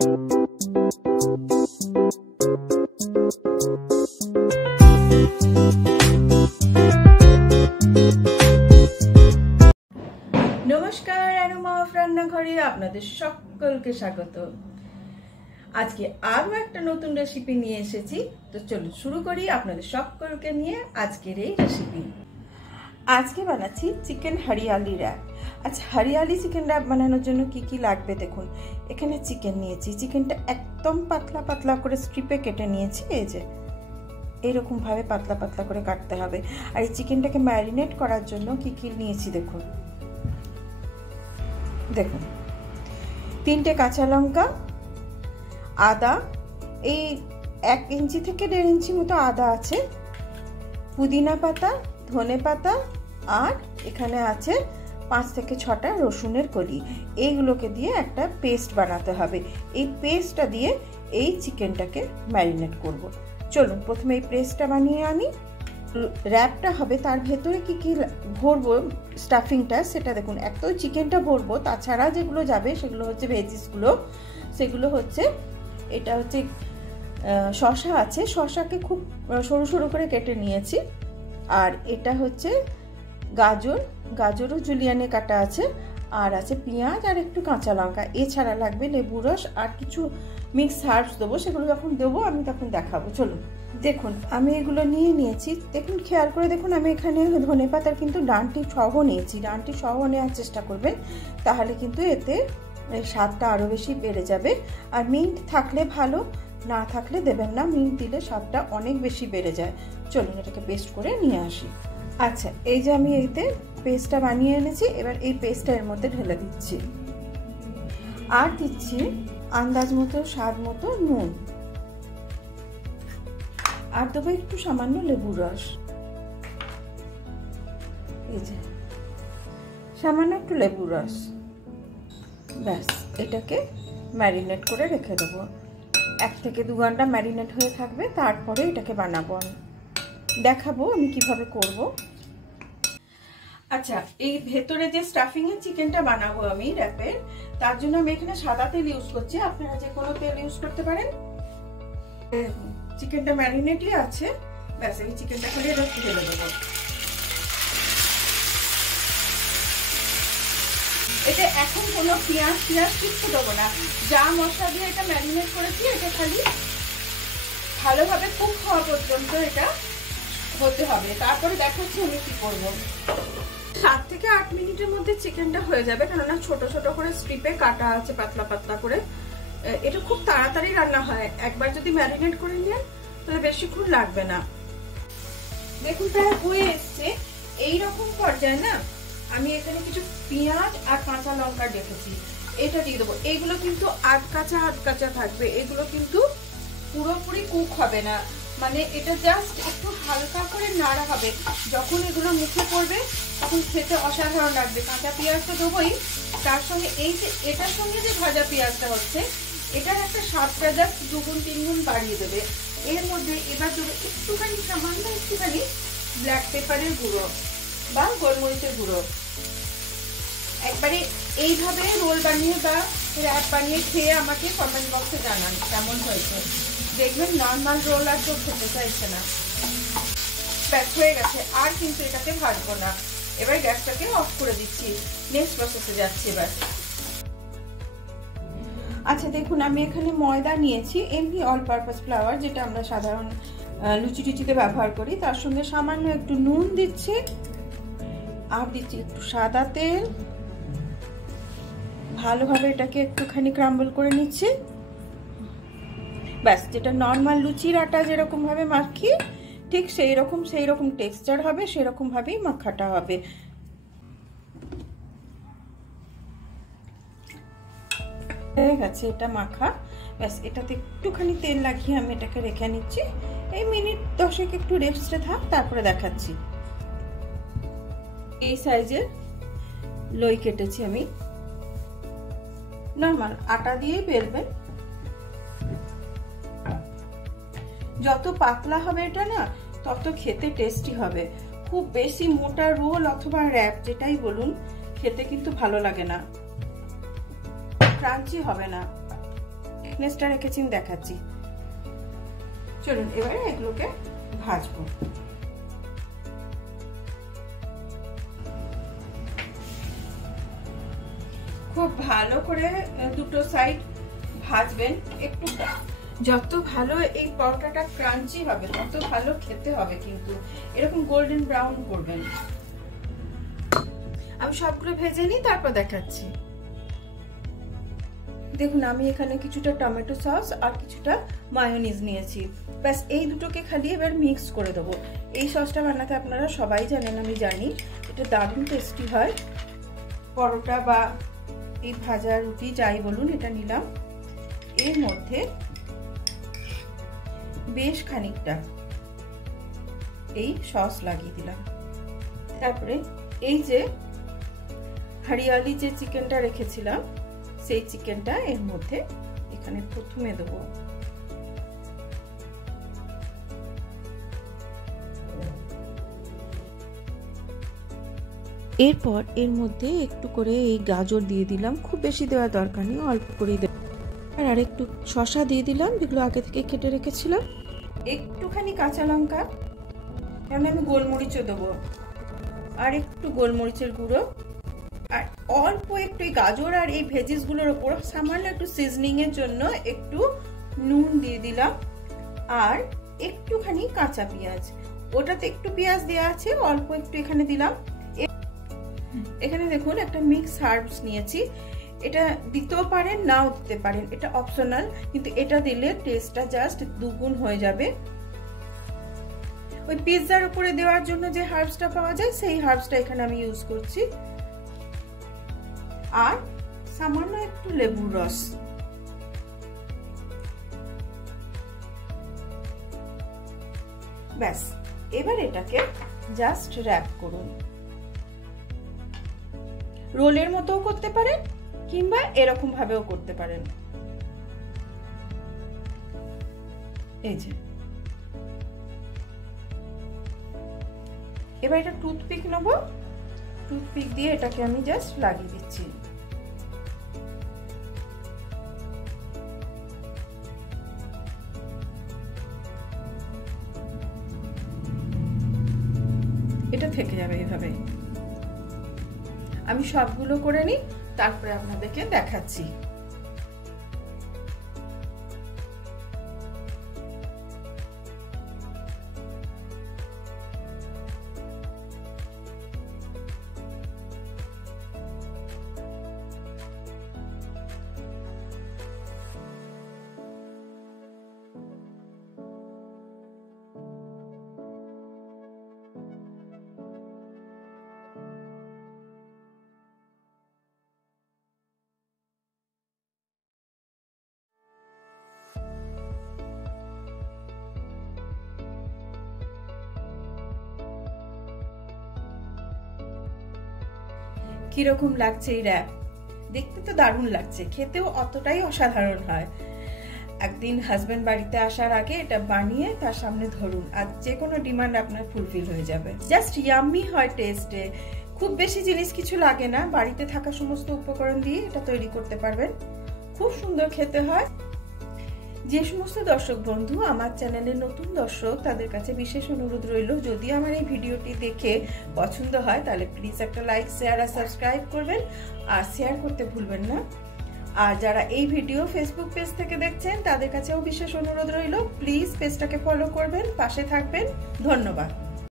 নমস্কার, আরুমা রান্নাঘরে আপনাদের সকলকে স্বাগত। আজকে আরো একটা নতুন রেসিপি নিয়ে এসেছি, তো চলুন শুরু করি আপনাদের সকলকে নিয়ে আজকের এই রেসিপি। আজকে বানাচ্ছি চিকেন হরিয়ালি র্যাপ। আচ্ছা, হরিয়ালি চিকেন র্যাপ বানানোর জন্য কি কি লাগবে দেখুন। এখানে চিকেন নিয়েছি, চিকেনটা একদম পাতলা পাতলা করে স্ট্রিপে কেটে নিয়েছি। এই যে এরকম ভাবে পাতলা পাতলা করে কাটতে হবে। আর এই চিকেনটাকে ম্যারিনেট করার জন্য কি কি নিয়েছি দেখুন। দেখুন, 3টে কাঁচা লঙ্কা, আদা, এই 1 ইঞ্চি থেকে 1.5 ইঞ্চি মতো আদা আছে, পুদিনা পাতা, ধনে পাতা, আর এখানে আছে 5 থেকে 6টা রসুনের কলি। এইগুলোকে দিয়ে একটা পেস্ট বানাতে হবে। এই পেস্টটা দিয়ে এই চিকেনটাকে ম্যারিনেট করব। চলুন প্রথমে এই পেস্টটা বানিয়ে আনি। র্যাপটা হবে, তার ভেতরে কি কি ভরবো স্টাফিংটা সেটা দেখুন। এক তো চিকেনটা ভরবো, তাছাড়া যেগুলো যাবে সেগুলো হচ্ছে ভেজিসগুলো। সেগুলো হচ্ছে, এটা হচ্ছে শসা আছে, শসাকে খুব সরু সরু করে কেটে নিয়েছি। আর এটা হচ্ছে গাজর, গাজরও জুলিয়ানে কাটা আছে। আর আছে পেঁয়াজ আর একটু কাঁচা লঙ্কা। এছাড়া লাগবে লেবু রস আর কিছু মিক্স হার্বস দেবো, সেগুলো যখন দেবো আমি তখন দেখাবো। চলুন দেখুন, আমি এগুলো নিয়েছি। দেখুন, খেয়াল করে দেখুন, আমি এখানে ধনে পাতার কিন্তু ডাঁটি সহ নিয়েছি। ডাঁটি সহ নেওয়ার চেষ্টা করবেন, তাহলে কিন্তু এতে স্বাদটা আরও বেশি বেড়ে যাবে। আর মিন্ট থাকলে ভালো, না থাকলে দেবেন না। মিন্ট দিলে স্বাদটা অনেক বেশি বেড়ে যায়। চলুন এটাকে পেস্ট করে নিয়ে আসি। আচ্ছা, এই যে আমি এতে পেস্টটা বানিয়ে এনেছি, এবার এই পেস্টটা এর মধ্যে ঢেলে দিচ্ছি। আর দিচ্ছি আন্দাজ মতো, স্বাদ মতো নুন। আর দেবো একটু সামান্য লেবু রস। এই যে সামান্য একটু লেবু রস। ব্যাস, এটাকে ম্যারিনেট করে রেখে দেবো। 1 থেকে 2 ঘন্টা ম্যারিনেট হয়ে থাকবে, তারপরে এটাকে বানাবো। আমি দেখাবো আমি কিভাবে করব। আচ্ছা, এই ভেতরে যে স্টাফিং এর চিকেনটা বানাবো আমি র্যাপের, তার জন্য আমি এখানে সাদা তেল ইউজ করছি। আপনারা যে কোনো তেল ইউজ করতে পারেন। চিকেনটা ম্যারিনেটই আছে। ব্যাস, এই চিকেনটা খালি এটা ঢেলে দেবো। এটা এখন কোনো পেঁয়াজ কিচ্ছু দেবো না। যা মশলা দিয়ে এটা ম্যারিনেট করেছি, এটা খালি ভালোভাবে কুক হওয়া পর্যন্ত এটা হতে হবে। তারপরে দেখাচ্ছি আমি কি করবো। 7 থেকে 8 মিনিটের মধ্যে চিকেনটা হয়ে যাবে, কেননা ছোট ছোট করে স্ট্রিপে কাটা আছে পাতলা পাতলা করে। এটা খুব তাড়াতাড়ি রান্না হয়। একবার যদি ম্যারিনেট করে নেন তাহলে বেশিক্ষণ লাগবে না। দেখুন প্রায় হয়ে এসছে। এইরকম পর্যায়ে না আমি এখানে কিছু পেঁয়াজ আর কাঁচা লঙ্কা রেখেছি, এটা দিয়ে দেবো। এইগুলো কিন্তু আধ কাঁচা থাকবে, এগুলো কিন্তু পুরোপুরি কুক হবে না। মানে এটা জাস্ট একটু হালকা করে নাড়া হবে। যখন এগুলো মুখে পড়বে তখন খেতে অসাধারণ লাগবে। কাঁচা পেঁয়াজ তো দেবোই, তার সঙ্গে এই যে এটার সঙ্গে যে ভাজা পেঁয়াজটা হচ্ছে, এটার একটা স্বাদটা জাস্ট 2 গুণ 3 গুণ বাড়িয়ে দেবে। এর মধ্যে এবার দেবো একটুখানি, সামান্য একটুখানি ব্ল্যাক পেপারের গুঁড়ো বা গোলমরিচের গুঁড়ো। একবারে এইভাবে রোল বানিয়ে বা র্যাপ বানিয়ে খেয়ে আমাকে কমেন্ট বক্সে জানান কেমন হয়েছে। দেখবেন নর্মাল রোল আর তো খেতে চাইছে না। ব্যাস হয়ে গেছে, আর কিন্তু এটাকে ভাজবো না। এবার গ্যাসটাকে অফ করে দিচ্ছি। নেক্সট প্রসেসে যাচ্ছি এবার। আচ্ছা দেখুন, আমি এখানে ময়দা নিয়েছি, এমনি অল পারপাস ফ্লাওয়ার, যেটা আমরা সাধারণ লুচি টুচিতে ব্যবহার করি। তার সঙ্গে সামান্য একটু নুন দিচ্ছি, আর দিচ্ছি একটু সাদা তেল। ভালোভাবে এটাকে একটুখানি ক্রাম্বল করে নিচ্ছি। ব্যাস, যেটা নর্মাল লুচির আটা যেরকম ভাবে মাখি, ঠিক সেই রকম টেক্সচার হবে, সেরকম ভাবেই মাখাটা হবে। হয়ে গেছে এটা মাখা। ব্যাস, এটাতে একটুখানি তেল লাগিয়ে আমি এটাকে রেখে নিচ্ছি। এই মিনিট 10 একটু রেস্টে থাক, তারপরে দেখাচ্ছি। এই সাইজের লই কেটেছি আমি। নর্মাল আটা দিয়েই বেলবেন। যত পাতলা হবে এটা না, তত খেতে টেস্টি হবে। খুব বেশি মোটা রোল অথবা র্যাপ যেটাই বলুন, খেতে কিন্তু ভালো লাগে না, ক্রাঞ্চি হবে না। থিকনেসটা রেখেছি আমি দেখাচ্ছি। চলুন এবারে এগুলোকে ভাজবো। খুব ভালো করে দুটো সাইড ভাজবেন। একটু যত ভালো এই পরোটাটা ক্রাঞ্চি হবে তত ভালো খেতে হবে, কিন্তু এরকম গোল্ডেন ব্রাউন করবেন। আমি সবগুলো ভেজে নিই, তারপর দেখাচ্ছি। দেখুন আমি এখানে কিছুটা টমেটো সস আর কিছুটা মায়োনিজ নিয়েছি। ব্যাস এই দুটোকে খালি এবার মিক্স করে দেবো। এই সসটা বানাতে আপনারা সবাই জানেন, আমি জানি, এটা দারুণ টেস্টি হয়। পরোটা বা এই ভাজা রুটি যাই বলুন, এটা নিলাম। এর মধ্যে বেশ খানিকটা এই সস লাগিয়ে দিলাম। তারপরে এই যে হরিয়ালি যে চিকেনটা রেখেছিলাম সেই চিকেনটা এর মধ্যে এখানে প্রথমে দেবো। এরপর এর মধ্যে একটু করে এই গাজর দিয়ে দিলাম, খুব বেশি দেওয়ার দরকার নেই, অল্প করেই দেব। আর একটু শসা দিয়ে দিলাম, যেগুলো আগে থেকে কেটে রেখেছিলাম। একটুখানি কাঁচা লঙ্কা, কারণ আমি গোলমরিচও দেবো, আর একটু গোলমরিচের গুঁড়ো, আর অল্প একটু এই গাজর আর এই ভেজিসগুলোর ওপর সামান্য একটু সিজনিং এর জন্য একটু নুন দিয়ে দিলাম, আর একটুখানি কাঁচা পেঁয়াজ। ওটাতে একটু পেঁয়াজ দেওয়া আছে, অল্প একটু এখানে দিলাম। এখানে দেখুন একটা মিক্স হার্বস নিয়েছি, এটা দিতেও পারেন নাও দিতে পারেন, এটা অপশনাল, কিন্তু এটা দিলে টেস্টটা জাস্ট দুগুণ হয়ে যাবে। ওই পিৎজার উপরে দেওয়ার জন্য যে হার্বসটা পাওয়া যায় সেই হার্বসটা এখানে আমি ইউজ করছি, আর সামান্য একটু লেবুর রস। ব্যাস, এবার এটাকে জাস্ট র‍্যাপ করুন। রোলের মতোও করতে পারেন কিংবা এরকম ভাবেও করতে পারেন। এই যে এবার এটা টুথপিক নেব, টুথপিক দিয়ে এটাকে আমি জাস্ট লাগিয়ে দিচ্ছি। এটা থেকে যাবে এইভাবে। আমি সবগুলো করে নিই, তারপরে আপনাদেরকে দেখাচ্ছি। কিরকম লাগছে এই র‍্যাপ? দেখতে তো দারুণ লাগছে, খেতেও অতটাই অসাধারণ হয়। একদিন হাজবেন্ড বাড়িতে আসার আগে এটা বানিয়ে তার সামনে ধরুন, আর যে কোনো ডিমান্ড আপনার ফুলফিল হয়ে যাবে। জাস্ট ইয়াম্মি হয় টেস্টে। খুব বেশি জিনিস কিছু লাগে না, বাড়িতে থাকা সমস্ত উপকরণ দিয়ে এটা তৈরি করতে পারবেন। খুব সুন্দর খেতে হয়। যে সমস্ত দর্শক বন্ধু আমার চ্যানেলের নতুন দর্শক, তাদের কাছে বিশেষ অনুরোধ রইল, যদি আমার এই ভিডিওটি দেখে পছন্দ হয় তাহলে প্লিজ একটা লাইক, শেয়ার আর সাবস্ক্রাইব করবেন, আর শেয়ার করতে ভুলবেন না। আর যারা এই ভিডিও ফেসবুক পেজ থেকে দেখছেন তাদের কাছেও বিশেষ অনুরোধ রইল, প্লিজ পেজটাকে ফলো করবেন, পাশে থাকবেন। ধন্যবাদ।